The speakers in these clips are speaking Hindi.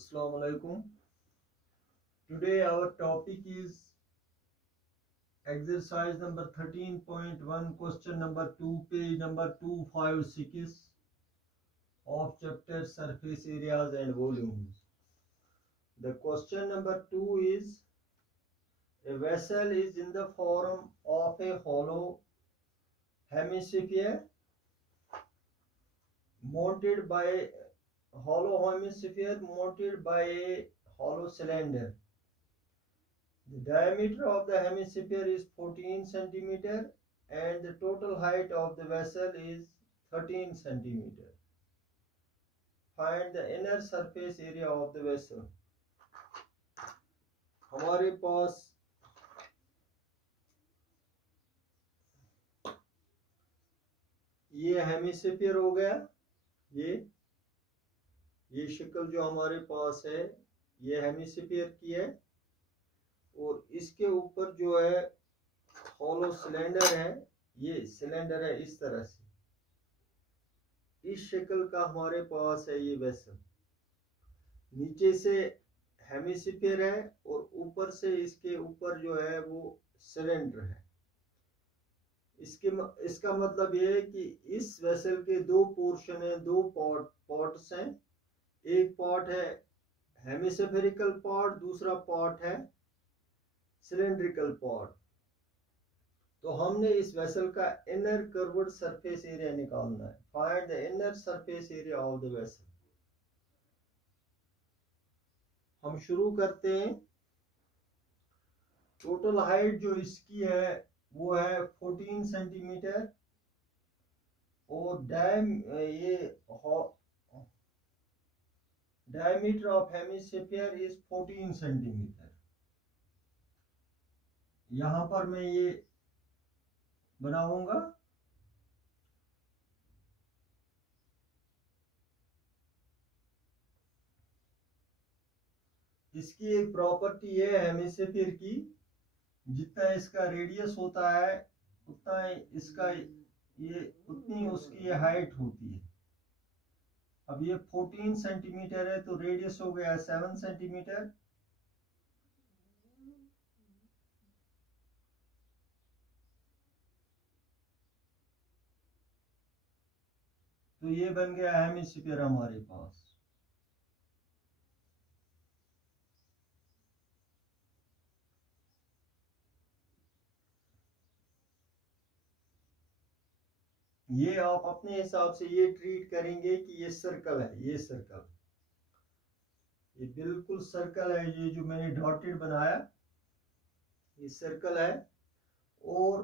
Assalamu alaikum. Today our topic is exercise number 13.1, question number 2, page number 256 of chapter surface areas and volumes. The question number 2 is, a vessel is in the form of a hollow hemisphere mounted by a hollow cylinder. The diameter of the hemisphere is 14 centimeter and the total height of the vessel is 13 centimeter. Find the inner surface area of the vessel. हमारे पास ये हेमिस्फीयर हो गया, ये शक्ल जो हमारे पास है ये हेमिस्फीयर की है और इसके ऊपर जो है हॉलो सिलेंडर है, ये सिलेंडर है इस तरह से, इस शक्ल का हमारे पास है ये वेसल। नीचे से हेमिस्फीयर है और ऊपर से इसके ऊपर जो है वो सिलेंडर है। इसका मतलब ये है कि इस वेसल के दो पोर्शन है, दो पार्ट्स हैं। एक पार्ट है हेमिस्फेरिकल पार्ट, दूसरा पार्ट है सिलेंड्रिकल पार्ट। तो हमने इस वेसल का इनर कर्व्ड सरफेस एरिया निकालना है। Find the inner surface area of the vessel. हम शुरू करते हैं। टोटल हाइट जो इसकी है वो है 14 सेंटीमीटर और diameter of hemisphere is 14 centimetre. यहां पर मैं ये बनाऊंगा। इसकी एक प्रॉपर्टी है हेमिस्फीयर की, जितना इसका रेडियस होता है उतना इसका उतनी उसकी हाइट होती है। अब ये 14 सेंटीमीटर है तो रेडियस हो गया 7 सेंटीमीटर। तो ये बन गया हेमिस्फीयर हमारे पास। ये आप अपने हिसाब से ये ट्रीट करेंगे कि ये सर्कल है, ये सर्कल, ये बिल्कुल सर्कल है। ये जो मैंने डॉटेड बनाया ये सर्कल है और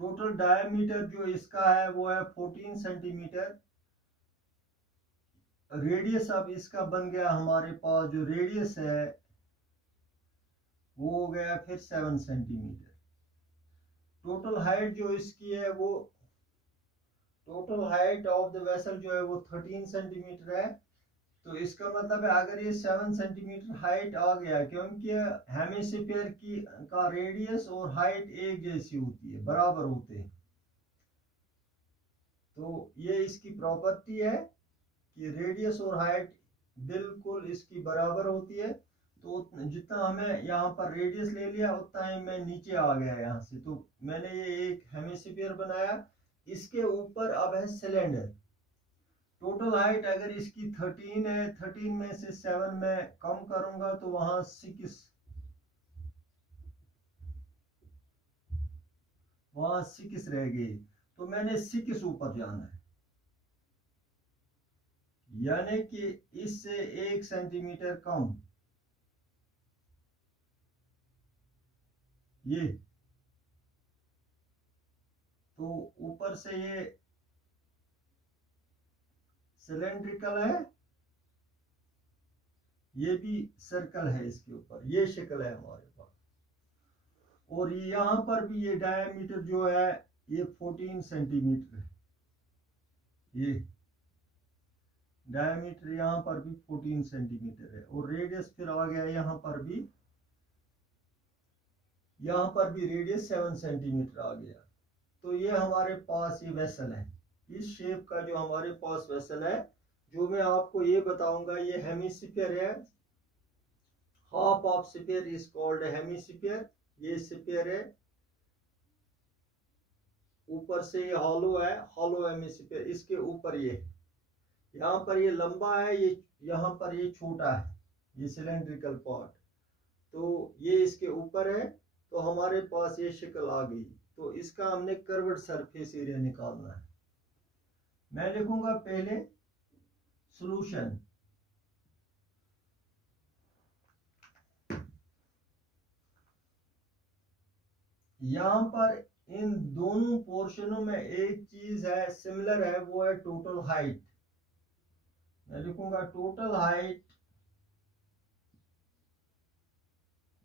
टोटल डायमीटर जो इसका है वो है 14 सेंटीमीटर। रेडियस अब इसका बन गया हमारे पास, जो रेडियस है वो हो गया फिर 7 सेंटीमीटर। टोटल हाइट जो इसकी है वो, total height of the vessel जो है वो 13 सेंटीमीटर है। तो इसका मतलब है अगर ये 7 सेंटीमीटर हाइट आ गया, क्योंकि हेमिस्फीयर की का रेडियस और हाइट एक जैसी होती है, बराबर होते हैं। तो ये इसकी प्रॉपर्टी है कि रेडियस और हाइट बिल्कुल इसकी बराबर होती है। तो जितना हमें यहाँ पर रेडियस ले लिया उतना ही मैं नीचे आ गया यहाँ से। तो मैंने ये एक हेमिस्फीयर बनाया, इसके ऊपर अब है सिलेंडर। टोटल हाइट अगर इसकी 13 है, 13 में से 7 में कम करूंगा तो वहां 6 रह गई। तो मैंने 6 ऊपर जाना है, यानी कि इससे 1 सेंटीमीटर कम। ये तो ऊपर से ये सिलेंड्रिकल है, ये भी सर्कल है, इसके ऊपर ये शक्ल है हमारे पास। और यहाँ पर भी ये डायमीटर जो है ये 14 सेंटीमीटर है। ये डायमीटर यहाँ पर भी 14 सेंटीमीटर है और रेडियस फिर आ गया यहाँ पर भी रेडियस 7 सेंटीमीटर आ गया। तो ये हमारे पास ये वेसल है, इस शेप का जो हमारे पास वेसल है जो मैं आपको ये बताऊंगा, ये हेमिस्फीयर है, half of sphere is called hemisphere. ये स्फीयर है, ऊपर से ये हॉलो है, हॉलो हेमिस्फीयर, इसके ऊपर ये, यहाँ पर ये लंबा है, ये यहाँ पर ये छोटा है, ये सिलेंड्रिकल पार्ट, तो ये इसके ऊपर है, तो हमारे पास ये शक्ल आ गई। तो इसका हमने कर्व्ड सरफेस एरिया निकालना है। मैं लिखूंगा पहले सॉल्यूशन। यहाँ पर इन दोनों पोर्शनों में एक चीज है सिमिलर है, वो है टोटल हाइट। मैं लिखूंगा total height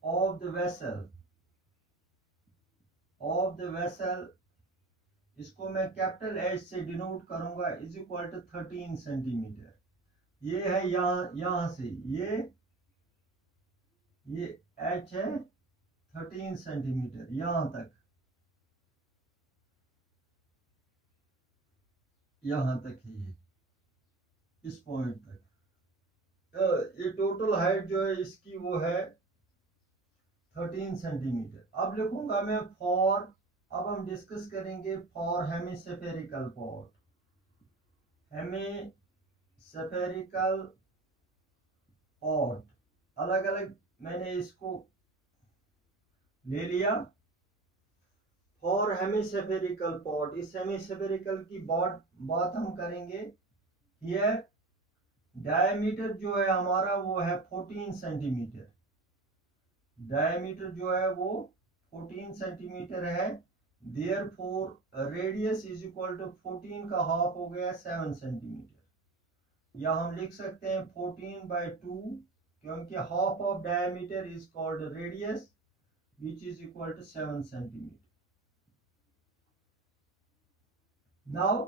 of the vessel, इसको मैं कैपिटल एच से डिनोट करूंगा, इज इक्वल टू 13 सेंटीमीटर। ये है यहां से ये एच है 13 सेंटीमीटर, यहां तक है ये, इस पॉइंट तक। ये टोटल हाइट जो है इसकी वो है 13 सेंटीमीटर। अब लिखूंगा मैं फॉर, अब हम डिस्कस करेंगे for hemispherical pot. Hemispherical pot अलग अलग मैंने इसको ले लिया। फॉर हेमिस्फेरिकल पॉट, इस हेमिस्फेरिकल की बात हम करेंगे। हियर डायमीटर जो है हमारा वो है 14 सेंटीमीटर, डायमीटर जो है वो 14 सेंटीमीटर है। Therefore radius is equal to 14 का हाफ हो गया 7 सेंटीमीटर, या हम लिख सकते हैं 14/2, क्योंकि half of diameter is called radius which is equal to 7 centimetre. Now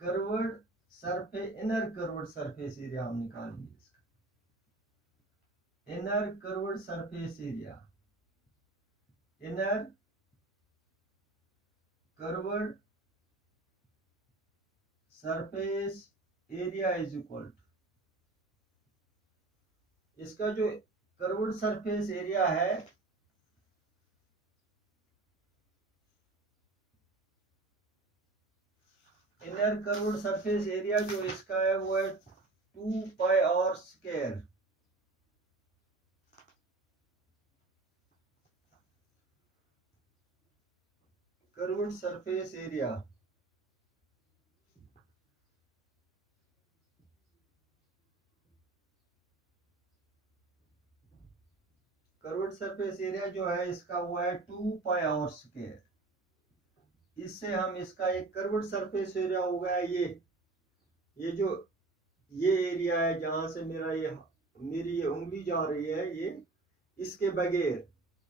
curved surface, inner curved surface area हम निकालेंगे इसका। Inner curved surface area, inner curved surface area is equal to, इसका जो कर्व्ड सरफेस एरिया है इनर कर्व्ड सरफेस एरिया जो इसका है वो है 2 pi r square. Curved surface area curved surface area जो है इसका वो है 2 पाई आर स्क्वायर। इससे हम इसका एक कर्व्ड सरफेस एरिया हो गया, ये जो ये एरिया है जहां से मेरी ये उंगली जा रही है, ये इसके बगैर,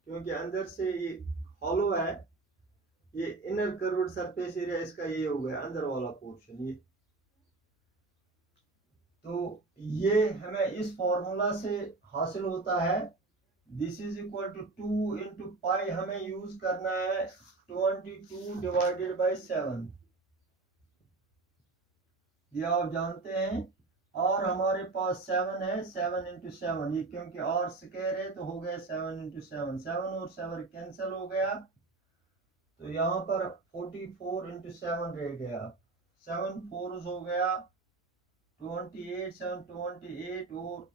क्योंकि अंदर से ये हॉलो है, ये इनर कर्व्ड सरफेस एरिया इसका ये हो गया अंदर वाला पोर्शन। ये तो ये हमें इस फॉर्मूला से हासिल होता है। This is equal to 2 into pi, हमें यूज करना है 22 डिवाइडेड बाई 7, ये आप जानते हैं। और हमारे पास 7 है, 7 इंटू 7, ये क्योंकि आर स्क्वायर है तो हो गया 7 इंटू 7, 7 और 7 कैंसिल हो गया, तो यहाँ पर 44 इंटू 7 रह गया, 7 4 हो गया 28, 7 28 और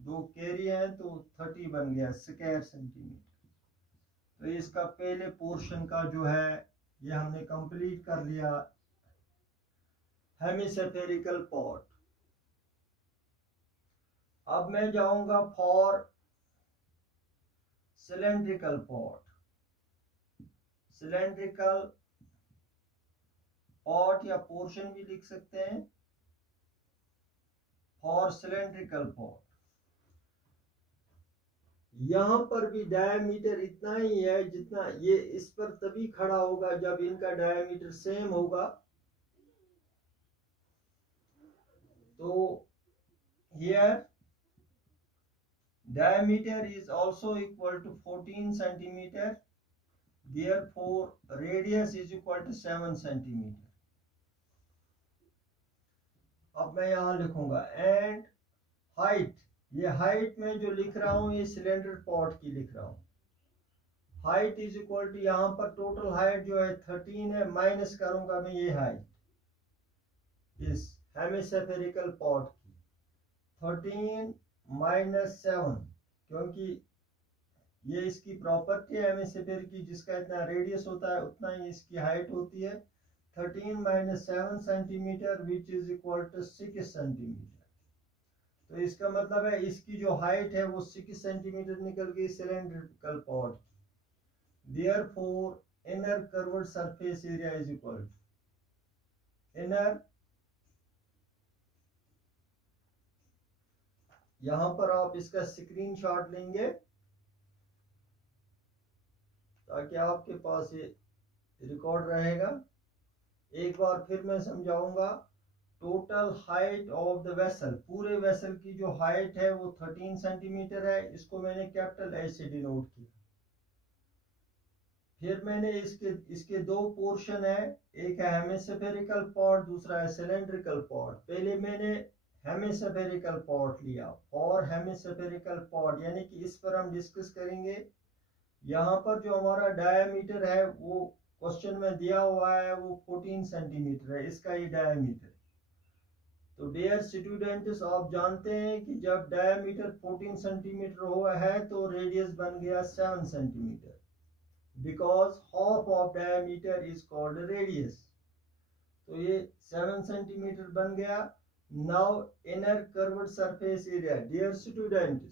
2 कैरी है तो 30 बन गया स्क्वायर सेंटीमीटर। तो इसका पहले पोर्शन का जो है ये हमने कंप्लीट कर लिया, हेमिस्फेरिकल पॉट। अब मैं जाऊंगा for cylindrical pot. Cylindrical pot या पोर्शन भी लिख सकते हैं, फॉर सिलेंड्रिकल पॉट। यहां पर भी डायमीटर इतना ही है जितना ये इस पर तभी खड़ा होगा जब इनका डायमीटर सेम होगा। तो here diameter is also equal to 14 centimeter, therefore radius is equal to 7 centimeter। अब मैं यहाँ लिखूंगा एंड हाइट, ये हाइट में जो लिख रहा हूँ ये सिलेंडर पॉट की लिख रहा हूँ। हाइट इज इक्वल टू, यहाँ पर टोटल हाइट जो है 13 है, माइनस करूंगा मैं ये हाइट इस हेमिस्फेरिकल पॉट की 13 माइनस 7, क्योंकि ये इसकी प्रॉपर्टी है हेमिस्फीयर की, जिसका इतना रेडियस होता है उतना ही इसकी हाइट होती है। 13 minus 7 centimetre which is equal to 6 centimetre. तो इसका मतलब है इसकी जो हाइट है वो 6 सेंटीमीटर निकल गई सिलेंड्रिकल पॉट की। Therefore inner curved surface area is equal to inner, यहां पर आप इसका स्क्रीनशॉट लेंगे ताकि आपके पास ये रिकॉर्ड रहेगा। एक बार फिर मैं समझाऊंगा। Total height of the vessel, पूरे वेसल की जो हाइट है वो 13 सेंटीमीटर है, इसको मैंने कैपिटल एच से डिनोट किया। फिर मैंने इसके दो पोर्शन है, एक है हेमिस्फेरिकल पॉट, दूसरा है सिलेंड्रिकल पॉट। पहले मैंने हेमिस्फेरिकल पॉट लिया और हेमिस्फेरिकल पॉट यानी कि इस पर हम डिस्कस करेंगे। यहाँ पर जो हमारा डायमीटर है वो क्वेश्चन में दिया हुआ है वो 14 सेंटीमीटर है, इसका ये डायमीटर। तो डियर स्टूडेंट्स, आप जानते हैं कि जब डायमीटर 14 सेंटीमीटर हुआ है तो रेडियस बन गया 7 centimetre, because half of diameter is called radius। तो ये 7 सेंटीमीटर बन गया। Now inner curved surface area, dear students,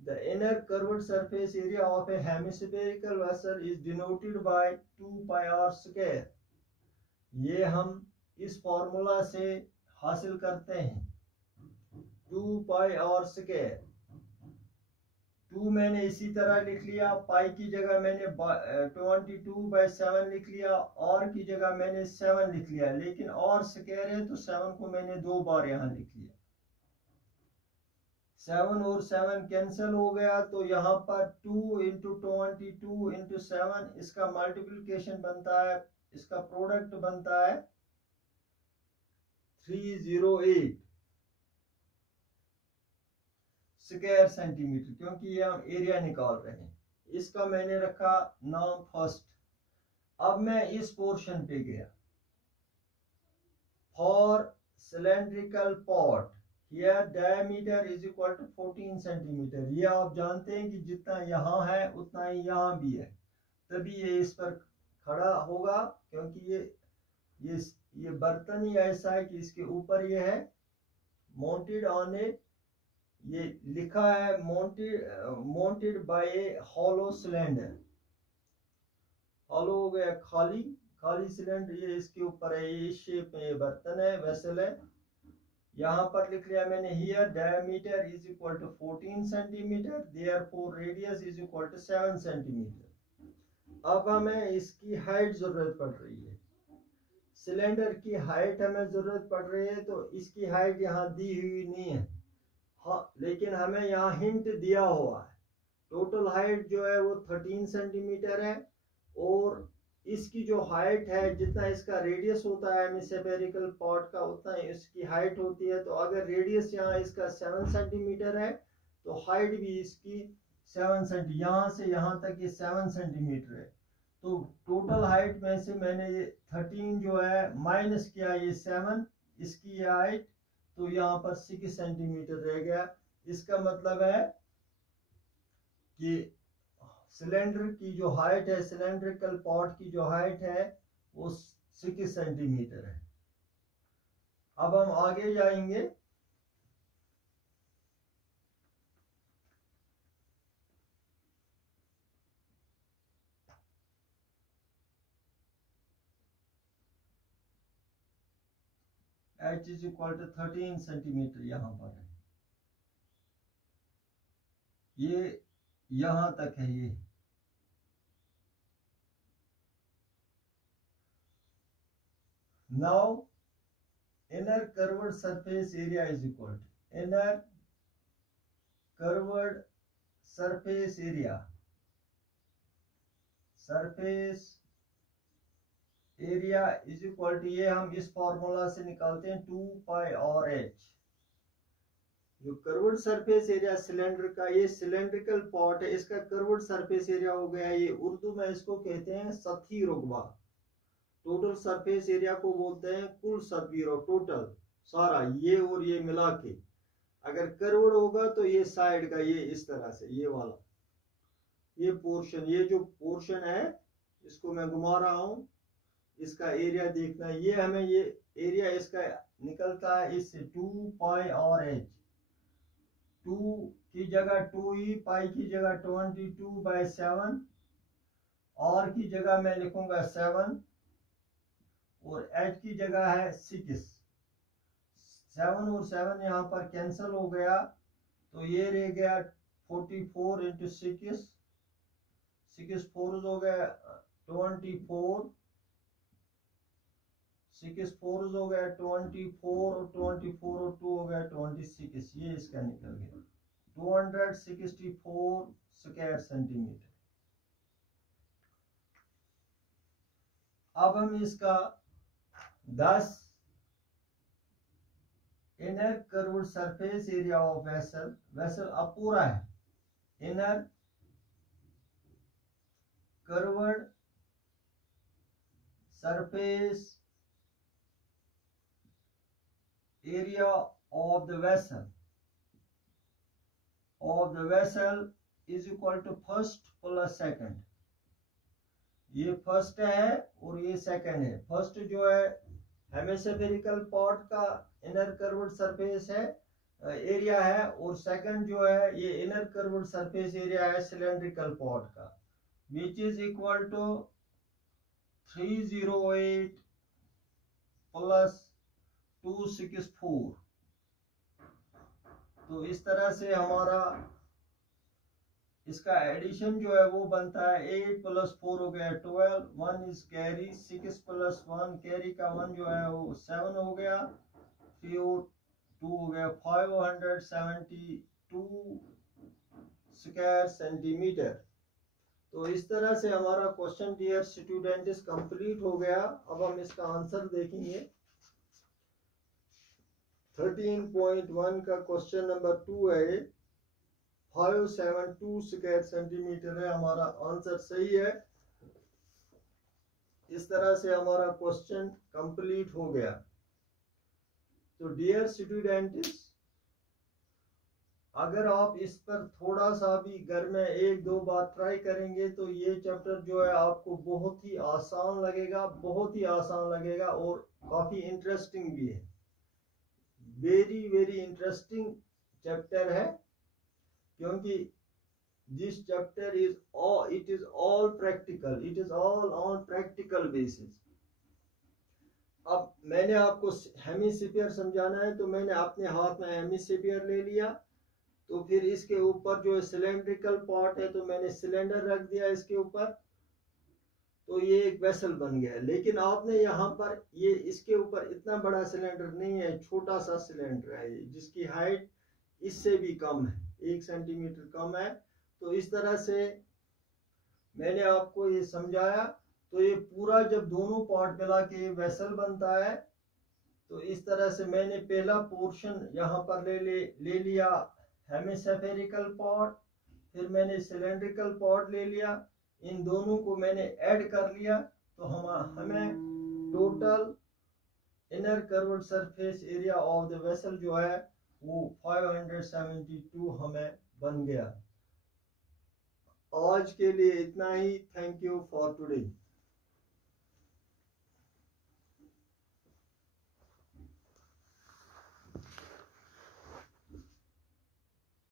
the inner curved surface area of a hemispherical vessel is denoted by 2 pi r square। ये हम इस फॉर्मूला से हासिल करते हैं 2 pi r square। 2 मैंने इसी तरह लिख लिया, पाई की जगह मैंने 22/7 लिख लिया, और की जगह मैंने 7 लिख लिया, लेकिन और स्क्वायर है तो 7 को मैंने 2 बार यहाँ लिख लिया। 7 और 7 कैंसिल हो गया, तो यहाँ पर 2 इंटू 22 इंटू 7 इसका मल्टीप्लिकेशन बनता है, इसका प्रोडक्ट बनता है 308 स्क्वायर सेंटीमीटर, क्योंकि ये हम एरिया निकाल रहे हैं। इसका मैंने रखा नाम फर्स्ट। अब मैं इस पोर्शन पे गया, for cylindrical pot here diameter is equal to 14 centimetre. ये आप जानते हैं कि जितना यहाँ है उतना ही यहाँ भी है, तभी ये इस पर खड़ा होगा, क्योंकि ये बर्तन ही ऐसा है कि इसके ऊपर ये है माउंटेड ऑन ए, ये लिखा है माउंटेड बाय ए हॉलो सिलेंडर। हॉलो हो गया खाली सिलेंडर, ये इसके ऊपर है, ये इस शेप में ये बर्तन है, वेसल है। यहाँ पर लिख लिया मैंने here diameter is equal to 14 centimetre, therefore radius is equal to 7 centimetre. अब हमें इसकी हाइट जरूरत पड़ रही है, सिलेंडर की हाइट हमें जरूरत पड़ रही है, तो इसकी हाइट यहाँ दी हुई नहीं है। हाँ, लेकिन हमें यहाँ हिंट दिया हुआ है। टोटल हाइट जो है वो 13 सेंटीमीटर है, और इसकी जो हाइट है, जितना इसका रेडियस होता है हेमिस्फेरिकल पॉट का, उतना ही इसकी हाइट होती है। तो अगर रेडियस यहाँ इसका 7 सेंटीमीटर है तो हाइट भी इसकी 7 सेंटीमीटर, यहाँ से यहाँ तक ये 7 सेंटीमीटर है। तो टोटल हाइट में से मैंने ये 13 जो है माइनस किया ये 7, इसकी ये हाइट, तो यहाँ पर 6 सेंटीमीटर रह गया। इसका मतलब है कि सिलेंडर की जो हाइट है, सिलेंड्रिकल पॉट की जो हाइट है वो 6 सेंटीमीटर है। अब हम आगे जाएंगे। H is equal to 13 centimetre यहाँ पर है, ये यहां तक है। ये now inner curved surface area is equal to inner curved surface area area is equal to, ये हम इस फॉर्मूला से निकालते हैं 2 पाई और एच। जो कर्व्ड सरफेस एरिया सिलेंडर का, ये सिलेंड्रिकल पॉट है, इसका कर्व्ड सरफेस एरिया हो गया, ये उर्दू में इसको कहते हैं सतही रुकबा। टोटल सरफेस एरिया को बोलते हैं कुल सतही रुकबा, टोटल सारा ये और ये मिला के। अगर कर्व्ड होगा तो ये साइड का, ये इस तरह से, ये वाला ये पोर्शन, ये जो पोर्शन है इसको मैं घुमा रहा हूं, इसका एरिया देखना है। ये हमें ये एरिया इसका निकलता है इससे 2 पाई और एच। 2 की जगह 2e, पाई की जगह 22/7, और की जगह मैं लिखूंगा 7 और h की जगह है 6। 7 और 7 यहाँ पर कैंसिल हो गया, तो ये रह गया 44 इंटू 6, 6 4 हो गया 24, 6 4 हो गया 24 और 24 और 2 हो गया 26, ये इसका निकल गया 264 स्क्वायर सेंटीमीटर। अब हम इसका 10 inner curved surface area of vessel, vessel अब पूरा है inner curved surface area of the vessel is equal to first plus second. ये फर्स्ट है और ये सेकंड है। फर्स्ट जो है हेमिस्फेरिकल पॉट का इनर कर्व्ड सरफेस है एरिया है, और सेकंड जो है ये इनर कर्व्ड सरफेस एरिया है सिलेंड्रिकल पॉट का, which is equal to 308 plus 264। तो इस तरह से हमारा इसका एडिशन जो है वो बनता है 8 + 4 हो गया 12, 1 इज कैरी, 6 + 1 कैरी का 1 जो है वो 7 हो गया, 3 और 2 हो गया 572 स्क्वायर सेंटीमीटर। तो इस तरह से हमारा क्वेश्चन डियर स्टूडेंट कंप्लीट हो गया। अब हम इसका आंसर देखेंगे। 13.1 का क्वेश्चन नंबर 2 है, 572 स्क्वायर सेंटीमीटर है, हमारा आंसर सही है। इस तरह से हमारा क्वेश्चन कंप्लीट हो गया। तो डियर स्टूडेंट्स, अगर आप इस पर थोड़ा सा भी घर में 1-2 बार ट्राई करेंगे तो ये चैप्टर जो है आपको बहुत ही आसान लगेगा, बहुत ही आसान लगेगा और काफी इंटरेस्टिंग भी है। वेरी वेरी इंटरेस्टिंग चैप्टर है, क्योंकि this chapter is all practical, it is all on practical basis. अब मैंने आपको हेमिस्फीयर समझाना है, तो मैंने अपने हाथ में हेमिस्फीयर ले लिया, तो फिर इसके ऊपर जो सिलेंड्रिकल पॉट है तो मैंने सिलेंडर रख दिया इसके ऊपर, तो ये एक वेसल बन गया। लेकिन आपने यहाँ पर ये इसके ऊपर इतना बड़ा सिलेंडर नहीं है, छोटा सा सिलेंडर है जिसकी हाइट इससे भी कम है, 1 सेंटीमीटर कम है। तो इस तरह से मैंने आपको ये समझाया। तो ये पूरा जब दोनों पार्ट मिला के वेसल बनता है, तो इस तरह से मैंने पहला पोर्शन यहाँ पर ले लिया हेमिस्फेरिकल पॉट, फिर मैंने सिलेंड्रिकल पॉट ले लिया, इन दोनों को मैंने ऐड कर लिया, तो हमें total inner curved surface area of the vessel जो है वो 572 हमें बन गया। आज के लिए इतना ही। Thank you for today.